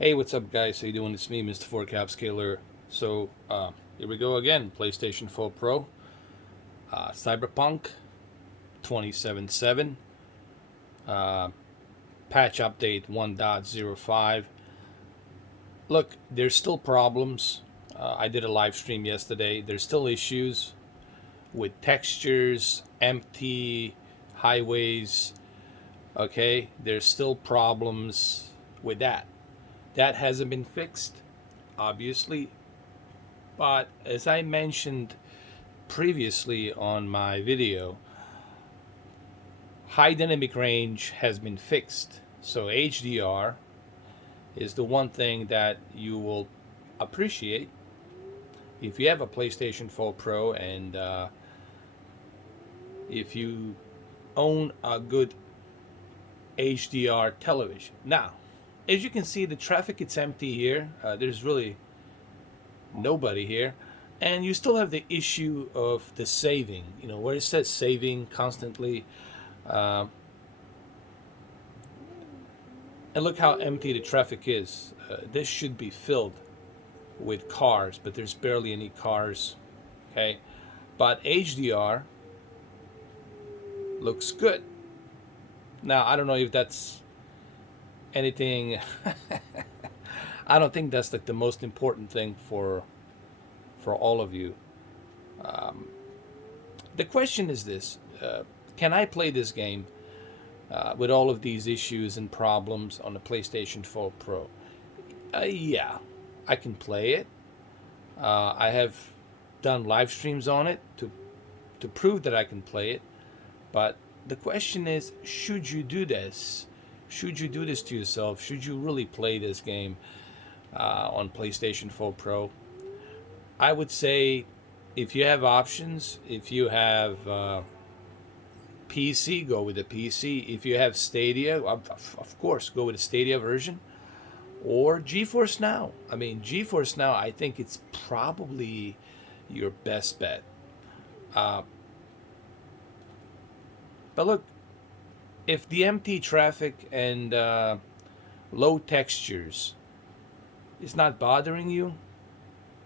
Hey, what's up, guys? How you doing? It's me, Mr. 4 Capscaler. So, here we go again. PlayStation 4 Pro, Cyberpunk 2077, uh, patch update 1.05. Look, there's still problems. I did a live stream yesterday. There's still issues with textures, empty highways. Okay, there's still problems with that. That hasn't been fixed, obviously. But as I mentioned previously on my video, high dynamic range has been fixed. So HDR is the one thing that you will appreciate if you have a PlayStation 4 Pro and if you own a good HDR television. Now, as you can see, the traffic it's empty here. There's really nobody here. And you still have the issue of the saving, where it says saving constantly. Uh, and look how empty the traffic is. This should be filled with cars, but there's barely any cars. Okay, but HDR looks good. Now, I don't know if that's anything. I don't think that's like the most important thing for all of you. Um, the question is this: can I play this game with all of these issues and problems on the PlayStation 4 Pro? Yeah, I can play it. I have done live streams on it to prove that I can play it. But the question is, should you do this? Should you do this to yourself? Should you really play this game on PlayStation 4 Pro? I would say if you have options, if you have PC, go with the PC. If you have Stadia, of course, go with the Stadia version. Or GeForce Now. I mean, GeForce Now, I think it's probably your best bet. Uh, but look, if the empty traffic and low textures is not bothering you,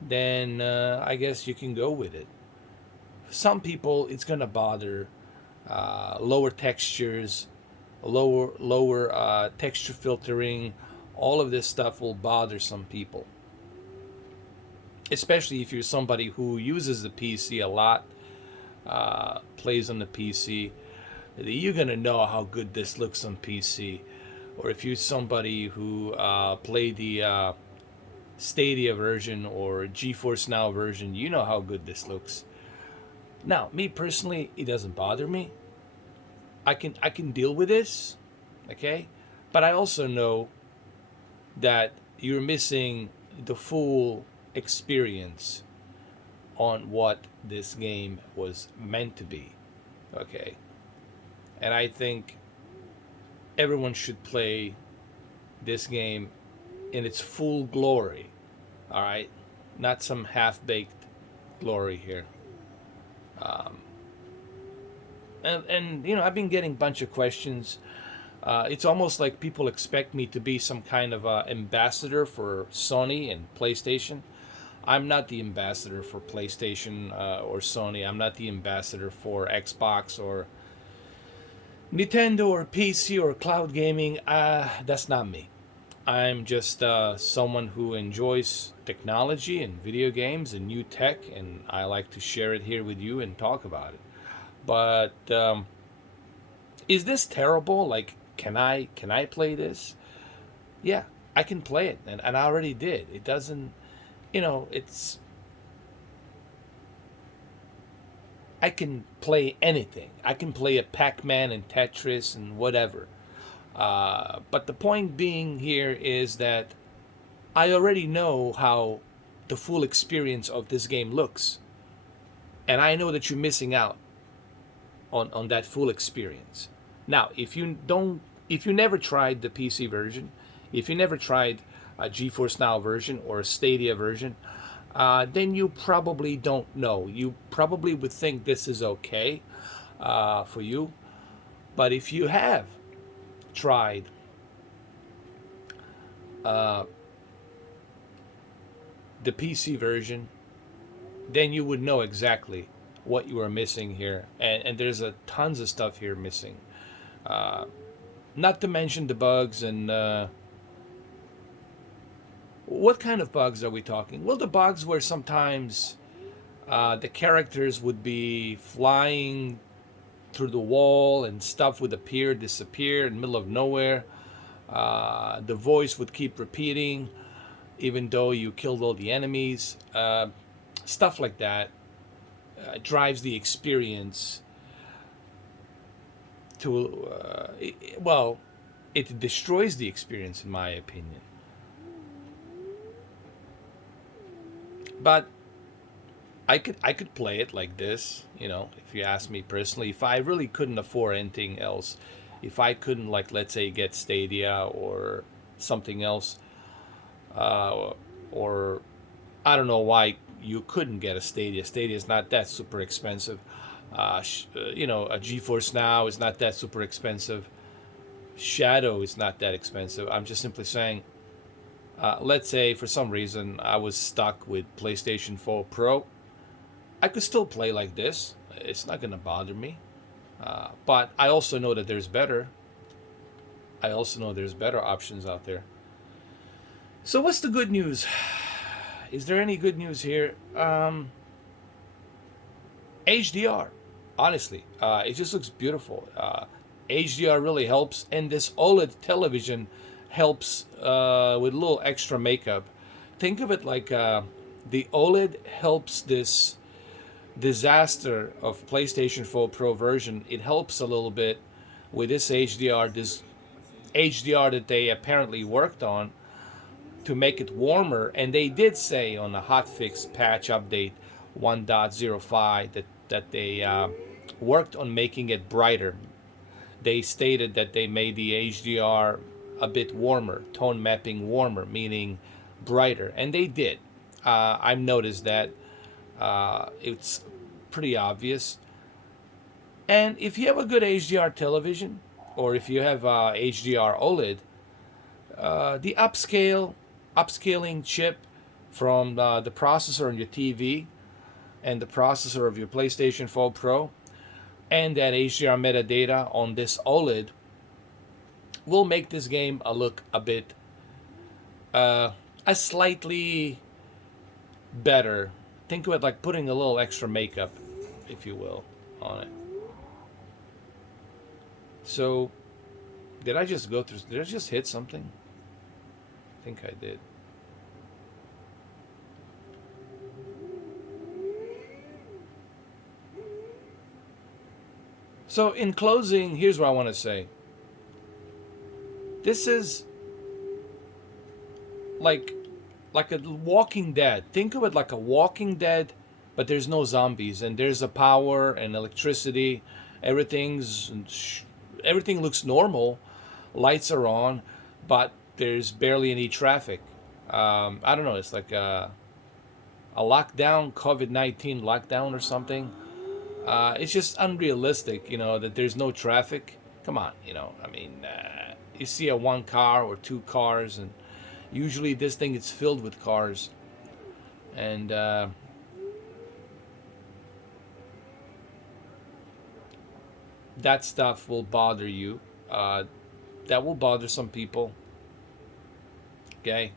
then I guess you can go with it. Some people, it's gonna bother lower textures, lower texture filtering. All of this stuff will bother some people, especially if you're somebody who uses the PC a lot, plays on the PC. You're gonna know how good this looks on PC. Or if you're somebody who played the Stadia version or GeForce Now version, you know how good this looks. Now, me personally, it doesn't bother me. I can deal with this, okay? But I also know that you're missing the full experience on what this game was meant to be, okay? And I think everyone should play this game in its full glory, all right? Not some half-baked glory here. Um, and I've been getting a bunch of questions. It's almost like people expect me to be some kind of ambassador for Sony and PlayStation. I'm not the ambassador for PlayStation or Sony. I'm not the ambassador for Xbox or Nintendo or PC or cloud gaming. That's not me. I'm just someone who enjoys technology and video games and new tech, and I like to share it here with you and talk about it. But is this terrible? Like, can I play this? Yeah, I can play it, and I already did. It doesn't, it's I can play anything. I can play a Pac-Man and Tetris and whatever. But the point being here is that I already know how the full experience of this game looks, and I know that you're missing out on that full experience. Now, if you never tried the PC version, if you never tried a GeForce Now version or a Stadia version, then you probably don't know. You probably would think this is okay for you. But if you have tried the PC version, then you would know exactly what you are missing here. And there's a tons of stuff here missing. Uh, Not to mention the bugs and what kind of bugs are we talking? Well, the bugs where sometimes the characters would be flying through the wall and stuff would appear, disappear in the middle of nowhere. The voice would keep repeating even though you killed all the enemies. Stuff like that drives the experience to, well, it destroys the experience in my opinion. But I could play it like this, if you ask me personally. If I really couldn't afford anything else, if I couldn't, like, let's say, get Stadia or something else, or I don't know why you couldn't get a Stadia. Stadia is not that super expensive. A GeForce Now is not that super expensive. Shadow is not that expensive. I'm just simply saying, let's say for some reason I was stuck with PlayStation 4 Pro. I could still play like this. It's not going to bother me. But I also know that there's better. I also know there's better options out there. So what's the good news? Is there any good news here? HDR. Honestly, it just looks beautiful. HDR really helps, and this OLED television helps with a little extra makeup. Think of it like the OLED helps this disaster of PlayStation 4 Pro version. It helps a little bit with this HDR that they apparently worked on to make it warmer. And they did say on the hotfix patch update 1.05 that they worked on making it brighter. They stated that they made the HDR a bit warmer, tone mapping warmer, meaning brighter, and they did. I've noticed that. It's pretty obvious. And if you have a good HDR television, or if you have HDR OLED, the upscaling chip from the processor on your TV and the processor of your PlayStation 4 Pro and that HDR metadata on this OLED will make this game look a bit, a slightly better. Think of it like putting a little extra makeup, if you will, on it. So, did I just go through? Did I just hit something? I think I did. So, in closing, here's what I want to say. This is like a Walking Dead. Think of it like a Walking Dead, but there's no zombies and there's a power and electricity. Everything looks normal. Lights are on, but there's barely any traffic. I don't know. It's like a lockdown, COVID-19 lockdown or something. It's just unrealistic, that there's no traffic. Come on, I mean, you see a one car or two cars, and usually this thing is filled with cars. And that stuff will bother you. That will bother some people. Okay?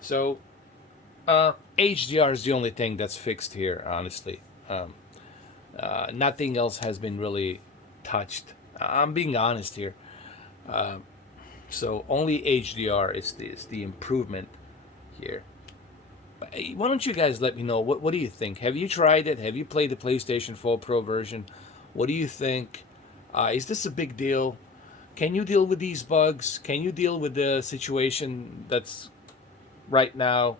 So, HDR is the only thing that's fixed here, honestly. Nothing else has been really touched. I'm being honest here. So only HDR is the improvement here. But why don't you guys let me know, what do you think? Have you tried it? Have you played the PlayStation 4 Pro version? What do you think? Is this a big deal? Can you deal with these bugs? Can you deal with the situation that's right now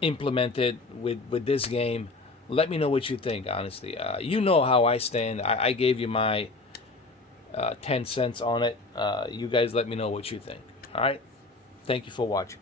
implemented with this game? Let me know what you think, honestly. You know how I stand. I gave you my 10 cents on it. You guys let me know what you think. All right? Thank you for watching.